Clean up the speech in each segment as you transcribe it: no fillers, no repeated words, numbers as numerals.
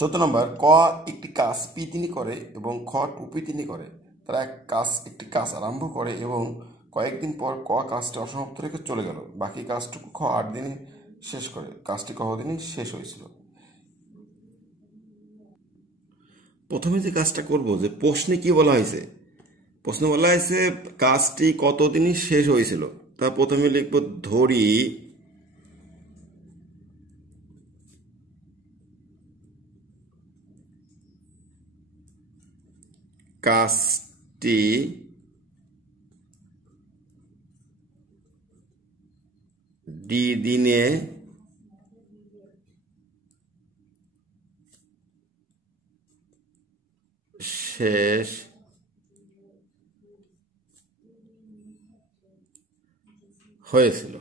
14 নম্বর ক একটি কাজ পি তিনি করে এবং খ টু পি তিনি করে। তারা একটি কাজ আরম্ভ করে এবং কয়েকদিন পর ক কাজটি অসমাপ্ত রেখে চলে গেল। বাকি কাজটুকু খ 8 দিনে শেষ করে। কাজটি কতদিনে শেষ হয়েছিল? প্রথমে যে কাজটা করব, যে প্রশ্নে কি বলা হয়েছে, প্রশ্নে বলা হয়েছে কাজটি কতদিনে শেষ হয়েছিল। তা প্রথমে লিখব ধরি কাজটি ডি দিনে শেষ হয়েছিল।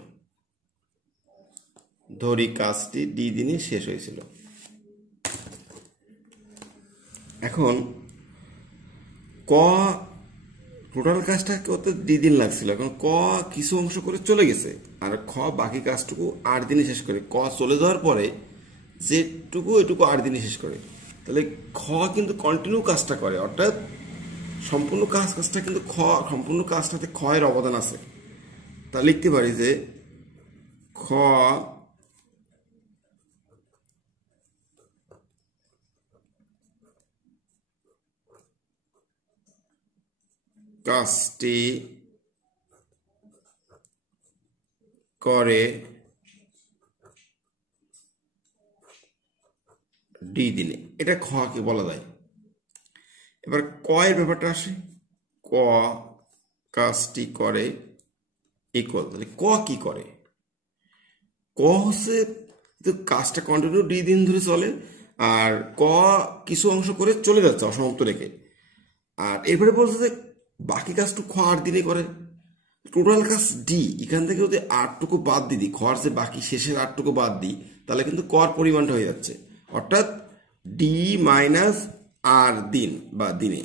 ধরি কাজটি ডি দিনে শেষ হয়েছিল। এখন ক টোটাল কাজটা করতে 2 দিন লাগছিল, এখন ক কিছু অংশ করে চলে গেছে আর খ বাকি কাজটুকু 8 দিনে শেষ করে। ক চলে যাওয়ার পরে যেটুকু এটুকু 8 দিনে শেষ করে। তাহলে খ কিন্তু কন্টিনিউ কাজটা করে, অর্থাৎ সম্পূর্ণ কাজটা কিন্তু সম্পূর্ণ কাজটাতে খ এর অবদান আছে। তা লিখতে পারি যে খ কাজটি করে ডি দিনে। এটা খ কে বলা যায়। এবার ক এর ব্যাপারটা আসে। ক কাজটি করে ইকুয়াল, তাহলে ক কি করে? ক হচ্ছে কাজটা কন্টিনিউ 2 দিন ধরে চলে আর ক কিছু অংশ করে চলে যাচ্ছে অসমাপ্ত রেখে। আর এরপরে বলছে যে বাকি কাজটুকু খ 8 দিনে করে। টোটাল কাজ ডি, এখান থেকে যদি 8টুকু বাদ দিই, খর যে বাকি শেষের 8টুকু বাদ দিই, তাহলে কিন্তু কর পরিমাণটা হয়ে যাচ্ছে, অর্থাৎ ডি মাইনাস আর দিন বা দিনে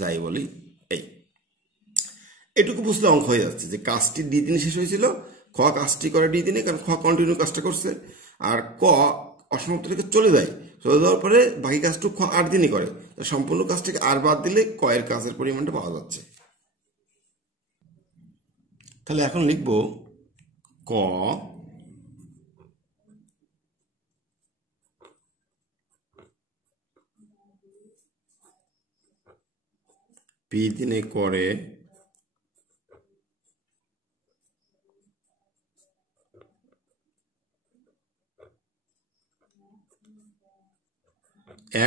যাই বলি। এটুকু বুঝলে অঙ্ক হয়ে যাচ্ছে যে কাজটি ডি দিনে শেষ হয়েছিল। খ কাজটি করে ডি দিনে, কারণ খ কন্টিনিউ কাজটা করছে। আর ক অসমাপ্ত রেখে চলে যায়, চলে যাওয়ার পরে বাকি কাজটুকু খ 8 দিনই করে। সম্পূর্ণ কাজটাকে আর বাদ দিলে ক এর কাজের পরিমাণটা পাওয়া যাচ্ছে। তাহলে এখন লিখব ক পি দিনে করে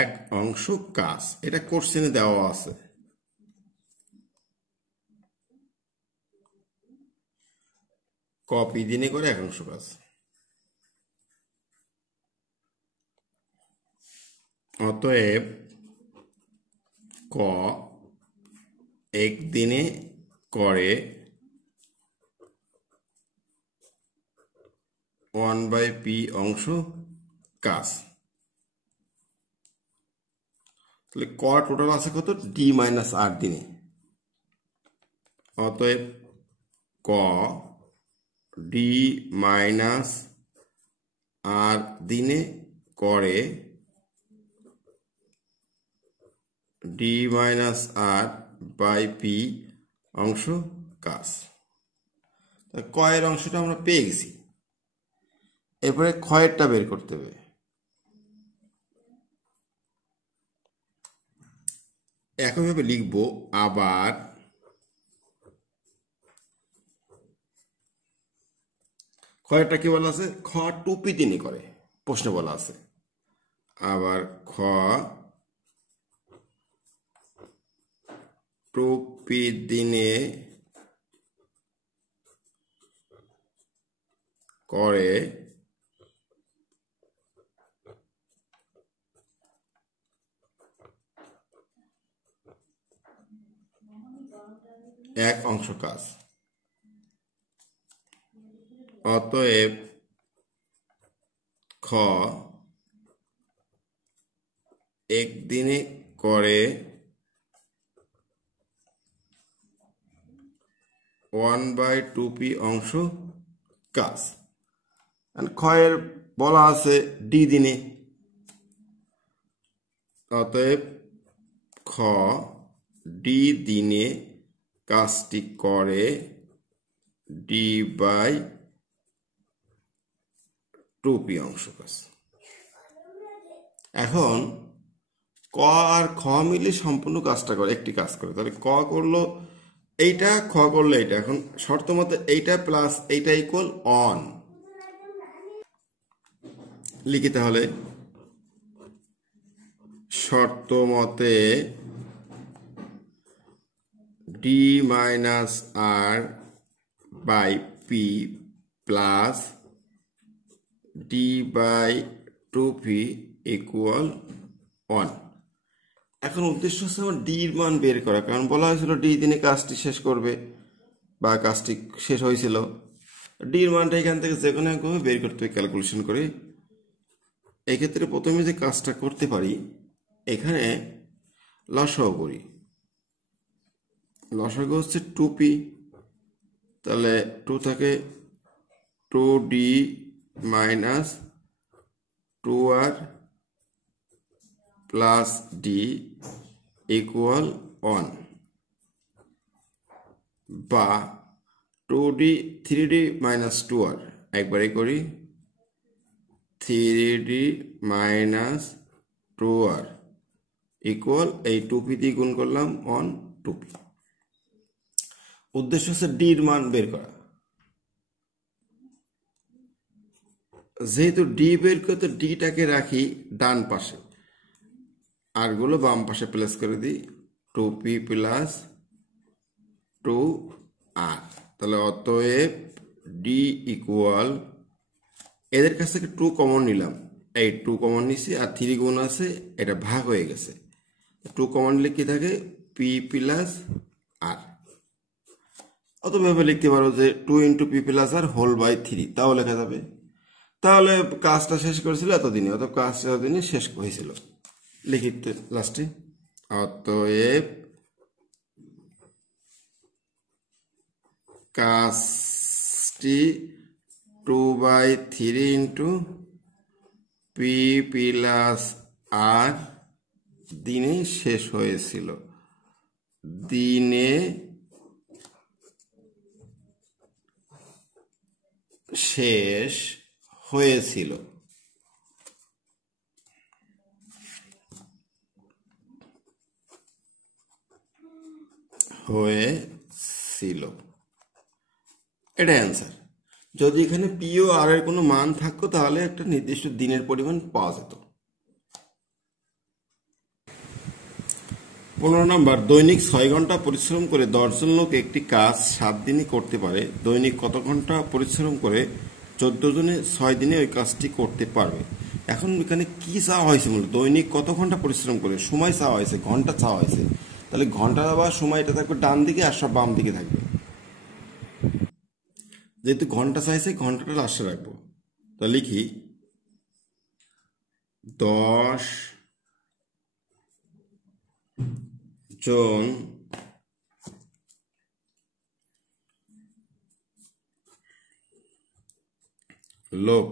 এক অংশ কাজ। এটা কোশ্চেনে দেওয়া আছে। ক পি দিনে করে এক অংশ কাজ। অতএব ক একদিনে করে 1/p অংশ কাজ। তাহলে ক টোটাল আছে কত? ডি মাইনাস 8 দিনে। অতএব ক ডি মাইনাস আর দিনে করে D minus R by P অংশ কাজ। ক এর অংশটা আমরা পেয়ে গেছি। এরপরে ক্ষয়েরটা বের করতে হবে। একইভাবে লিখব আবার ক্ষয়েরটা কি বলা আছে? খ টুপি তিনি করে, প্রশ্ন বলা আছে। আবার খ টুপি দিনে করে এক অংশ কাজ। অতএব খ একদিনে করে 1/2p অংশ কাজ। ক্ষয়ের বলা আছে ডি দিনে। অতএব খ ডি দিনে কাজটি করে d/2p অংশ কাজ। এখন ক আর খ মিলে সম্পূর্ণ কাজটা করে, একটি কাজ করে। তাহলে ক করলো এইটা, খ করলো এইটা। এখন শর্ত মতে এইটা প্লাস এইটা ইকুয়াল অন লিখি। তাহলে শর্ত মতে D minus R by P plus d/2p equal 1। এখন উদ্দেশ্য হচ্ছে আমার ডির মান বের করা, কারণ বলা হয়েছিল ডি দিনে কাজটি শেষ করবে বা কাজটি শেষ হয়েছিল। ডির মানটা এখান থেকে যে কোনো একভাবে বের করতে হবে ক্যালকুলেশন করে। এক্ষেত্রে প্রথমে যে কাজটা করতে পারি, এখানে লসাগু করি। লসাগু হচ্ছে 2p, তাহলে 2 থাকে 2d minus 2r plus D equal 1, বা 3d মাইনাস 2r একবারে করি 3d মাইনাস 2r ইকুয়াল এই 2p দিয়ে গুণ করলাম 1 2p। উদ্দেশ্য হচ্ছে ডির মান বের করা। যেহেতু ডি বের করতে ডিটাকে রাখি ডান পাশে, আরগুলো বাম পাশে প্লেস করে দিই 2p প্লাস 2r। তাহলে অতএব ডি ইকুয়াল, এদের কাছ থেকে 2 কমন নিলাম, এই 2 কমন নিছি, আর 3 গুণ আছে, এটা ভাগ হয়ে গেছে। 2 কমন নিলে কি থাকে p প্লাস আর। অতএব লিখতে পারো যে 2 × p plus R whole by 3, তাও লেখা যাবে। তাহলে কাজটা শেষ করেছিল এতদিনে, অতএব কাজটা এতদিনে শেষ হয়েছিল লিখিত লাস্টে। অতএব কাজটি 2/3 × p প্লাস আর দিনে শেষ হয়েছিল। দিনে শেষ হয়েছিল। এটা অ্যান্সার। যদি এখানে পি ও আর এর কোনো মান থাকতো তাহলে একটা নির্দিষ্ট দিনের পরিমাণ পাওয়া যেত। 15 নম্বর, দৈনিক 6 ঘন্টা পরিশ্রম করে 10 জন লোক একটি কাজ 7 দিনে করতে পারে। দৈনিক কত ঘন্টা পরিশ্রম করে 14 জনে 6 দিনে ওই কাজটি করতে পারবে? এখন এখানে কি চাওয়া হয়েছে? মূলত দৈনিক কত ঘন্টা পরিশ্রম করে, সময় চাওয়া হয়েছে, ঘন্টা চাওয়া হয়েছে। তাহলে ঘন্টা বা সময়টা থাকবে ডান দিকে, আর সব বাম দিকে থাকবে। যেহেতু ঘন্টা চাইছে, ঘন্টাটা লাস্টে রাখবো। তো লিখি 10 জন লোক,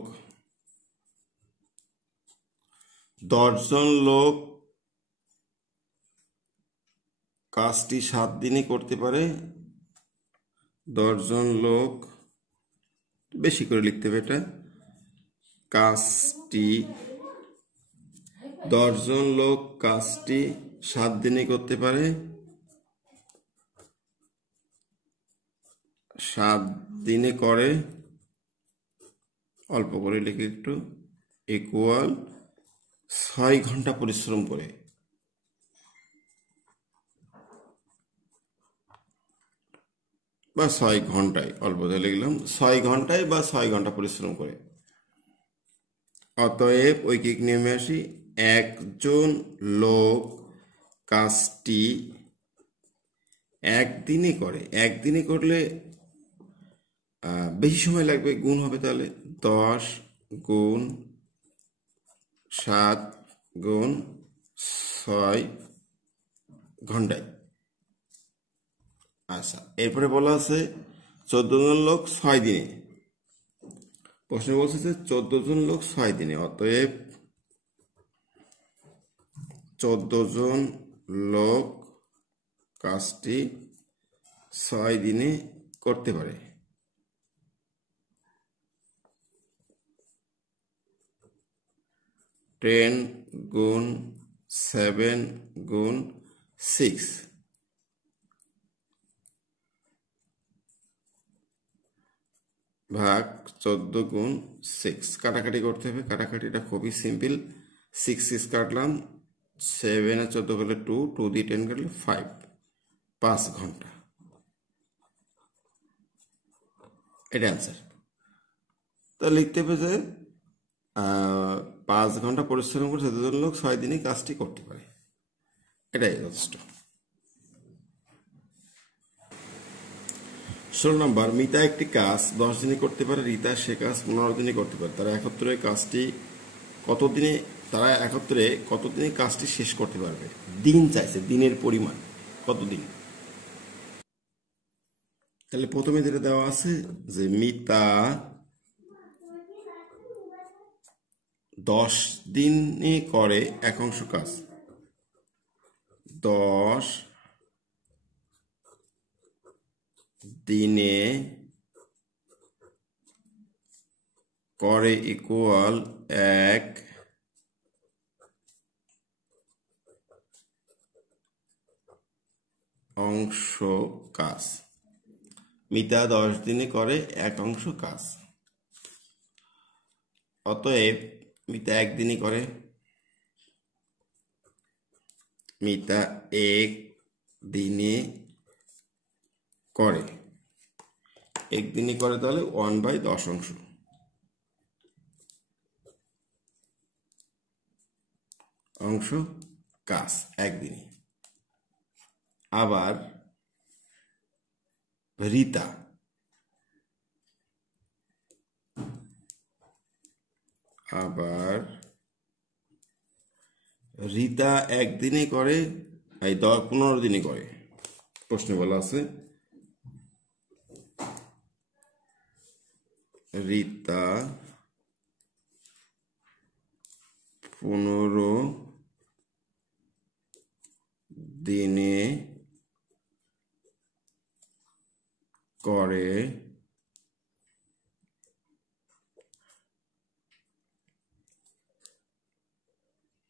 10 জন লোক কাজটি 7 দিনে করতে পারে। 10 জন লোক, বেশি করে লিখতে হবে এটা, কাজটি 10 জন লোক কাজটি 7 দিনে করতে পারে। 7 দিনে করে, অল্প করে লিখে একটু, ইকুয়াল 6 ঘন্টা পরিশ্রম করে। বা 6 ঘন্টায়, অল্প দিয়ে লিখলাম 6 ঘন্টায় বা 6 ঘন্টা পরিশ্রম করে। অতএব ঐকিক নিয়মে আসি, একজন লোক কাজটি একদিনে করে। একদিনে করলে বেশি সময় লাগবে, গুণ হবে। তাহলে 10 গুণ 7 গুণ 6 ঘন্টায়। আচ্ছা, এরপরে বলা আছে 14 জন লোক 6 দিনে। প্রশ্ন বলছে যে 14 জন লোক 6 দিনে। অতএব 14 জন লোক কাজটি 6 দিনে করতে পারে। 10 গুণ 7 গুণ 6 ভাগ 14 গুণ 6, কাটাকাটি করতে হবে। কাটাকাটিটা খুবই সিম্পল। 6 কাটলাম, 7 আর 14 করলে 2, 2 দিয়ে 10 কাটলে 5, 5 ঘন্টা। এটা অ্যান্সার। তা লিখতে হবে যে 5 ঘন্টা পরিশ্রম করে 14 জন লোক 6 দিনে কাজটি করতে পারে। এটাই যথেষ্ট। 16 নম্বর, মিতা একটি কাজ 10 দিনে করতে পারে, রীতা সে কাজ 15 দিনে করতে পারে। তারা একত্রে কতদিনে কাজটি শেষ করতে পারবে? দিন চাইছে, দিনের পরিমাণ কতদিন। তাহলে প্রথমে যেটা দেওয়া আছে যে মিতা 10 দিনে করে 1/2 কাজ। 10 দিনে করে ইকুয়াল 1/2 কাজ। মিতা 10 দিনে করে 1/2 কাজ। অতএব মিতা 1 দিনে করে, মিতা 1 দিনে করে, 1 দিনে করে, তাহলে 1/10 অংশ কাজ 1 দিনে। আবার রীতা রীতা 1 দিনে করে, 15 দিনে করে। প্রশ্নে বলা আছে রীতা 15 দিনে করে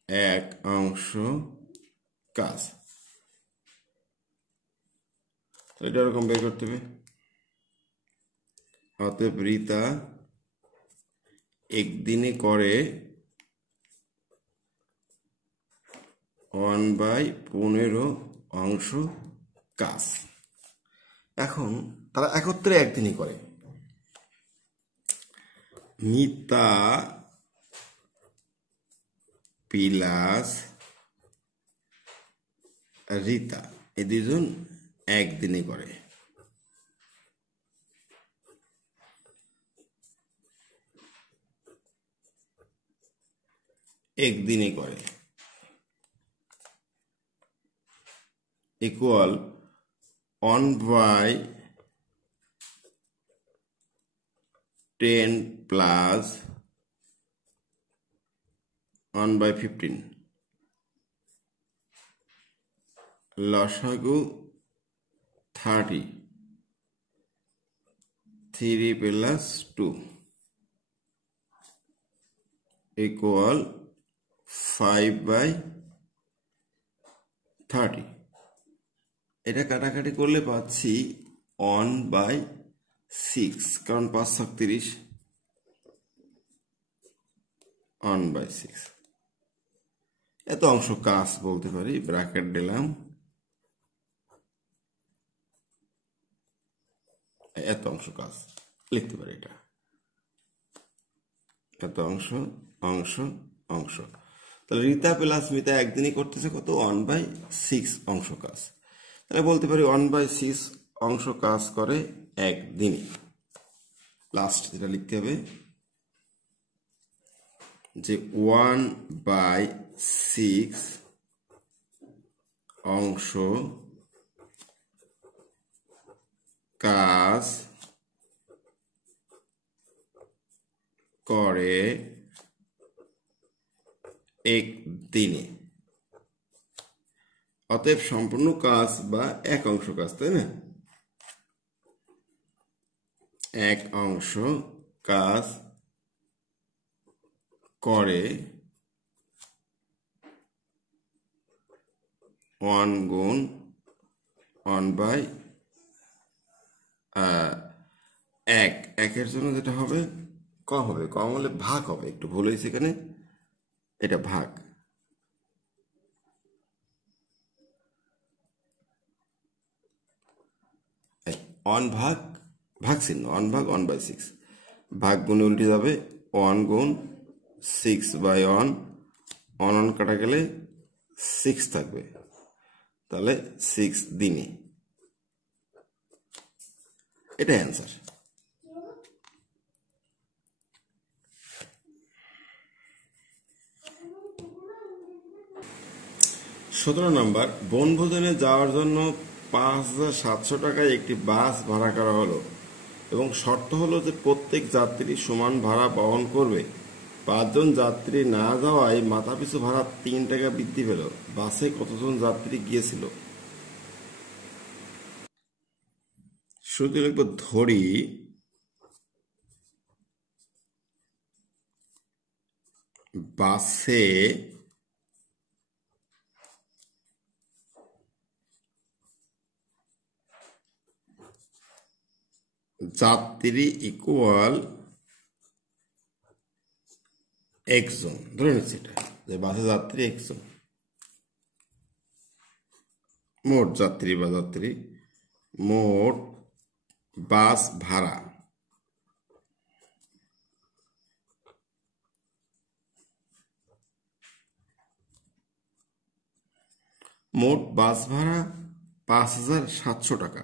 1/2 কাজ। এটা এরকম বের করতে হবে। অতএব রীতা 1 দিনে করে 1/15 কাজ। এখন তারা একত্রে 1 দিনই করে। মিতা প্লাস রীতা এই দুজন 1 দিনে করে। ইকুয়াল 1/10 প্লাস 1/15 লসাগু 30, 3 প্লাস 2 ইকুয়াল 5/30। এটা কাটাকাটি করলে পাচ্ছি 1/6, কারণ 5 × 30, 1/6। এত অংশ কাজ বলতে পারি, ব্র্যাকেট দিলাম, এত অংশ কাজ লিখতে পারি। এটা এত অংশ অংশ। তাহলে রীতা প্লাস মিতা 1 দিনই করতেছে কত? 1/6 অংশ কাজ। তাহলে বলতে পারি 1/6 অংশ কাজ করে 1 দিনে। লাস্ট যেটা লিখতে হবে যে 1/6 অংশ কাজ করে 1 দিনে। অতএব সম্পূর্ণ কাজ বা এক অংশ কাজ, তাই না? এক অংশ কাজ করে 1 গুণ 1/1। একের জন্য যেটা হবে কম হবে, কম হলে ভাগ হবে, একটু ভুল হয়েছে এখানে, এটা ভাগ। ওয়ান ভাগ ভাগ চিহ্ন, 1/1/6, ভাগ গুণে উল্টে যাবে 1 গুণ 6/1, 1 কাটা গেলে 6 থাকবে, তাহলে 6 দিনে, এটাই অ্যান্সার। 17 নম্বর, বনভোজনে যাওয়ার জন্য 5,700 টাকায় একটি বাস ভাড়া করা হলো এবং শর্ত হলো যে প্রত্যেক যাত্রী সমান ভাড়া বহন করবে। 5 জন যাত্রী না যাওয়ায় মাথাপিছু ভাড়া 3 টাকা বৃদ্ধি পেল। বাসে কতজন যাত্রী গিয়েছিল? শুরুতে লিখব ধরি বাসে যাত্রী ইকুয়াল একজন, ধরে নিচ্ছি এটা যে বাসে যাত্রী একজন, মোট যাত্রী বা যাত্রী, মোট বাস ভাড়া মোট বাস ভাড়া 5,700 টাকা।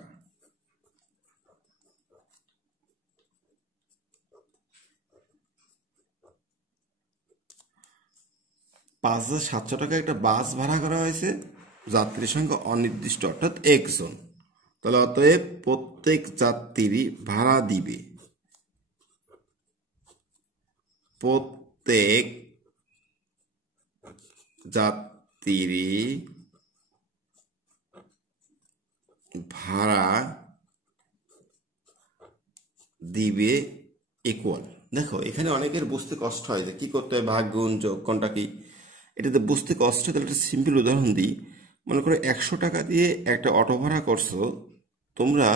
টাকা একটা বাস ভাড়া করা হয়েছে, যাত্রীর সংখ্যা অনির্দিষ্ট অর্থাৎ একজন, তাহলে অতএব প্রত্যেক যাত্রী ভাড়া দিবে, প্রত্যেক যাত্রী ভাড়া দিবে ইকুয়াল। দেখো এখানে অনেকের বুঝতে কষ্ট হয় যে কি করতে হয়, ভাগ গুণ যোগ কোনটা কি, এটাতে বুঝতে কষ্ট হয়। তাহলে একটা সিম্পল উদাহরণ দিই। মনে করো 100 টাকা দিয়ে একটা অটো ভাড়া করছো তোমরা,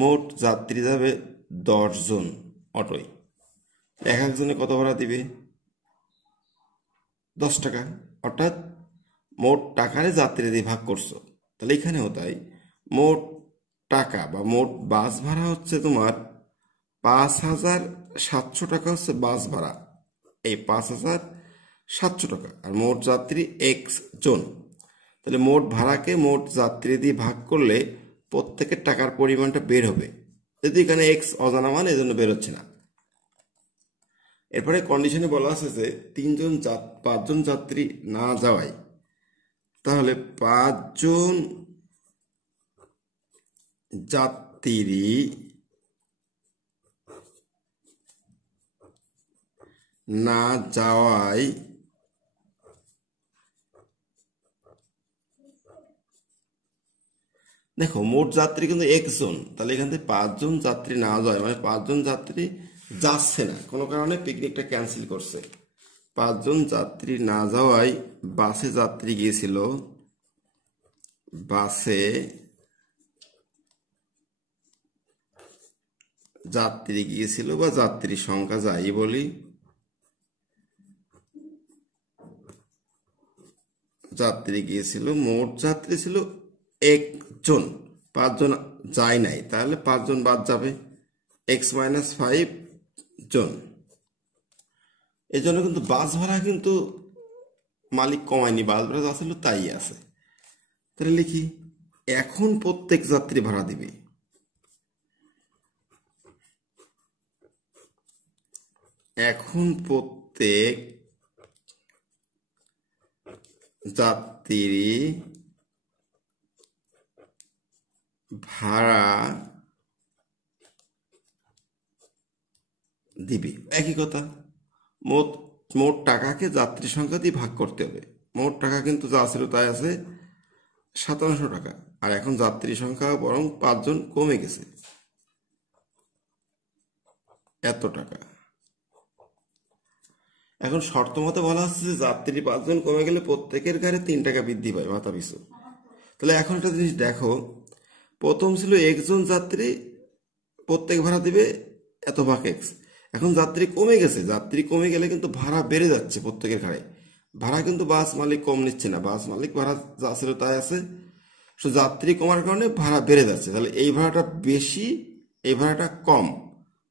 মোট যাত্রী যাবে 10 জন অটোয়, এক একজনে কত ভাড়া দিবে? 10 টাকা, অর্থাৎ মোট টাকারে যাত্রী দিয়ে ভাগ করছো। তাহলে এখানেও তাই, মোট টাকা বা মোট বাস ভাড়া হচ্ছে তোমার 5,700 টাকা হচ্ছে বাস ভাড়া, এই 5,700 টাকা, আর মোট যাত্রী এক্স জন। তাহলে মোট ভাড়াকে মোট যাত্রী দিয়ে ভাগ করলে প্রত্যেকের টাকার পরিমাণটা বের হবে, যদি এখানে এক্স অজানা মান এই জন্য বের হচ্ছে না। এরপরে কন্ডিশনে বলা আছে যে 5 জন যাত্রী না যাওয়ায়, তাহলে 5 জন যাত্রী না যাওয়ায় দেখো মোট যাত্রী কিন্তু একজন, তাহলে এখান থেকে 5 জন যাত্রী না যাওয়ায় মানে 5 জন যাত্রী যাচ্ছে না, কোনো কারণে পিকনিকটা ক্যান্সেল করছে। 5 জন যাত্রী না যাওয়ায় বাসে যাত্রী গিয়েছিল, বাসে যাত্রী গিয়েছিল বা যাত্রী সংখ্যা যাই বলি, যাত্রী গিয়েছিল, মোট যাত্রী ছিল একজন, 5 জন যায় নাই, তাহলে 5 জন বাদ যাবে, x-5 জন। এই জন্য কিন্তু বাস ভাড়া কিন্তু মালিক কমায়নি, বাস ভাড়া যা ছিল তাই আছে। তাহলে লিখি এখন প্রত্যেক যাত্রী ভাড়া দিবে, এখন প্রত্যেক যাত্রী ভাড়া দিবে, একই কথা। মোট মোট টাকাকে যাত্রী সংখ্যা দিয়ে ভাগ করতে হবে, মোট টাকা কিন্তু যা ছিল তাই আছে, 1700 টাকা। আর এখন যাত্রী সংখ্যা বরং 5 জন কমে গেছে, এত টাকা। এখন শর্ত মতে বলা হচ্ছে যে যাত্রী 5 জন কমে গেলে প্রত্যেকের ঘরে 3 টাকা বৃদ্ধি পায় মাথা পিছু। তাহলে এখন একটা জিনিস দেখো, প্রথম ছিল একজন যাত্রী, প্রত্যেক ভাড়া দিবে এত ভাগ এক্স। এখন যাত্রী কমে গেছে, যাত্রী কমে গেলে কিন্তু ভাড়া বেড়ে যাচ্ছে প্রত্যেকের ঘাড়ে। ভাড়া কিন্তু বাস মালিক কম নিচ্ছে না, বাস মালিক ভাড়া যা ছিল তাই আছে, সো যাত্রী কমার কারণে ভাড়া বেড়ে যাচ্ছে। তাহলে এই ভাড়াটা বেশি, এই ভাড়াটা কম,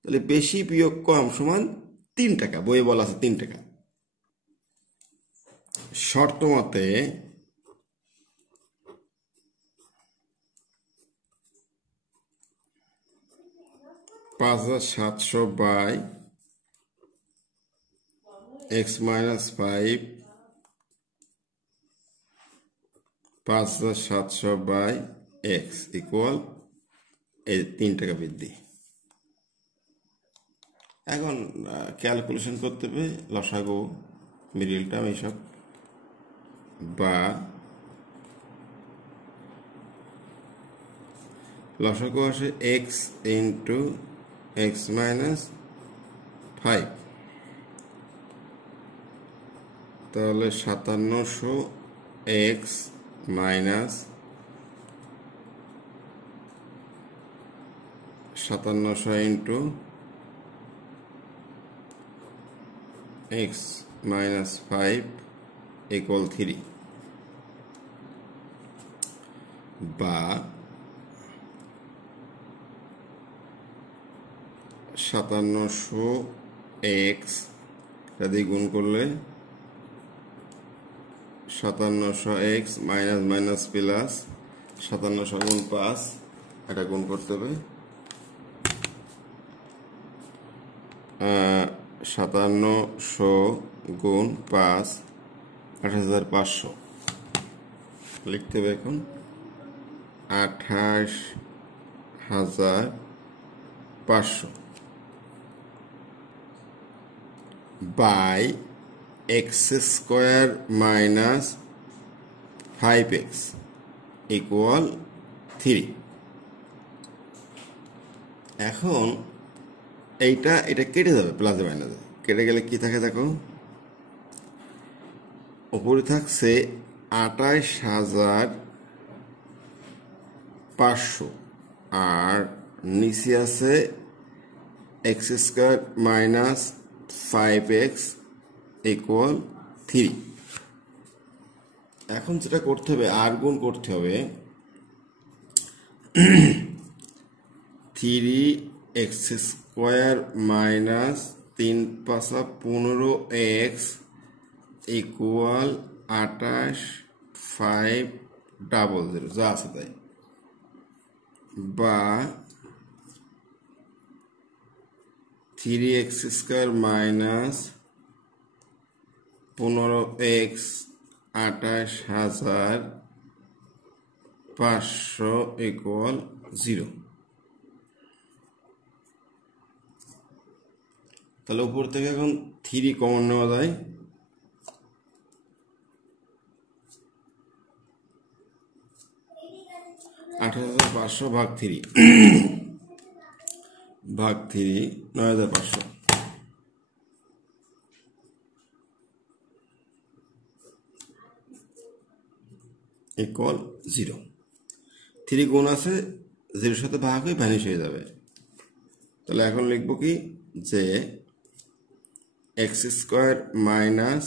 তাহলে বেশি বিয়োগ কম সমান 3 টাকা। বইয়ে বলা আছে 3 টাকা। শর্ত মতে $5,700 by x-5, 5,700 by x equal এই 3 টাকা বৃদ্ধি। এখন ক্যালকুলেশন করতে হবে লসাগু, মিডল টার্ম এইসব, বা লসাগু আসে এক্স ইন্টু x-5, তাহলে 5700 x minus 5700 into x-5 equal 3, বা 5700 এক্স দিয়ে গুণ করলে 5700 এক্স মাইনাস মাইনাস প্লাস 5700 গুণ 5, এটা গুণ করতে হবে 5700 গুণ 5 28500 লিখতে হবে। এখন 28500 by x² minus 5x equal 3। এখন এইটা কেটে যাবে, প্লাসে মাইনাসে কেটে গেলে কি থাকে দেখো, উপরে থাকছে 28500 আর নিচে আছে x² মাইনাস 5x ইকুয়াল 3। এখন যেটা করতে হবে, আর গুণ করতে হবে 3x² মাইনাস 3 5 15x ইকুয়াল 28500 যা আছে তাই, বা 3x² মাইনাস 15x 28500 ইকুয়াল 0। তাহলে উপর থেকে এখন 3 কমন নেওয়া যায়, 8500 ভাগ 3 ভাগ 3 9500 ইকুয়াল 0। 3 গুণ আছে 0 সাথে ভাগ হয়ে ভ্যানিশ হয়ে যাবে। তাহলে এখন লিখব কি, যে x² minus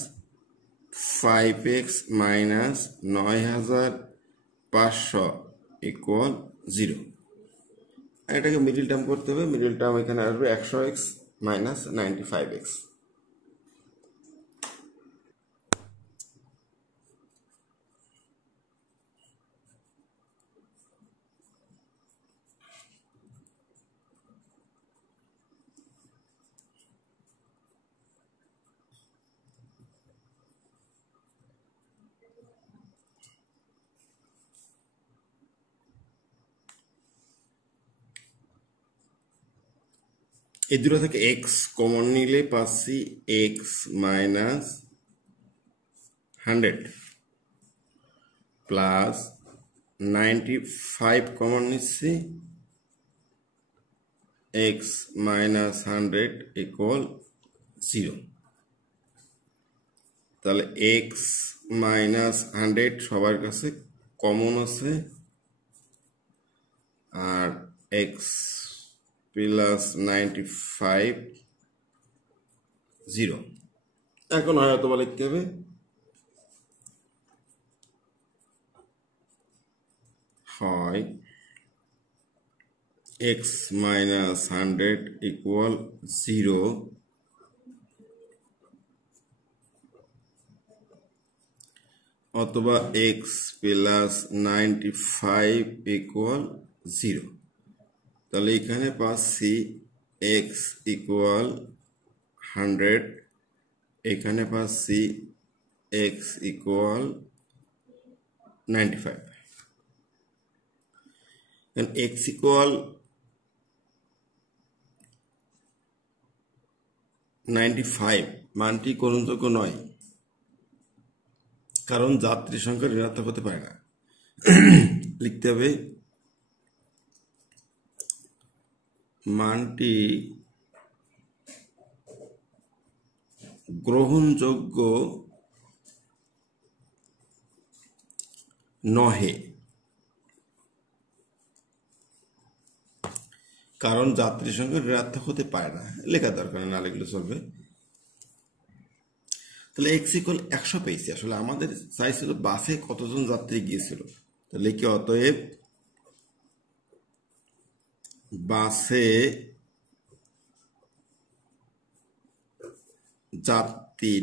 5x minus 9500 equal 0। এটাকে মিডল টার্ম করতে হবে, মিডল টার্ম এখানে আসবে 100x মাইনাস 95x। এই দুটো থেকে x কমন নিলে পাচ্ছি x মাইনাস 100 প্লাস 95 কমন নিচ্ছি, এক্স মাইনাস 100 ইকুয়াল 0। তাহলে এক্স মাইনাস 100 সবার কাছে কমন আছে, আর এক্স প্লাস 95 0। এখন হয়তো লিখতে হবে হয় এক্স মাইনাস 100 ইকুয়াল 0 অথবা এক্স প্লাস 95 ইকুয়াল 0। তাহলে এখানে পাচ্ছি এক্স ইকুয়াল 100, এখানে পাচ্ছি এক্স ইকুয়াল 95। এক্স ইকুয়াল 95 মানটি গ্রহণযোগ্য নয়, কারণ যাত্রী সংখ্যা ঋণাত্মক হতে পারে না। লিখতে হবে মানটি গ্রহণযোগ্য নহে, কারণ যাত্রী সংখ্যা ঋণাত্মক হতে পারে না। লেখা দরকার না লিখলে চলবে। তাহলে এক্স ইকুয়াল 100 পেয়েছি। আসলে আমাদের চাইছিল বাসে কতজন যাত্রী গিয়েছিল, তাহলে কি অতএব বাসে যাত্রী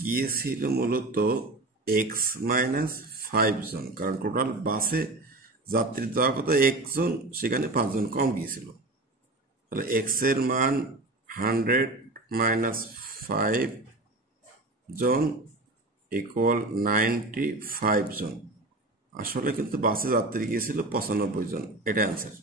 গিয়েছিল মূলত এক্স মাইনাস 5 জন, কারণ টোটাল বাসে যাত্রী দেওয়া কত 1 জন, সেখানে 5 জন কম গিয়েছিল। তাহলে এক্স এর মান 100 মাইনাস 5 জন ইকুয়াল 95 জন। আসলে কিন্তু বাসে যাত্রী গিয়েছিল 95 জন, এটা অ্যান্সার।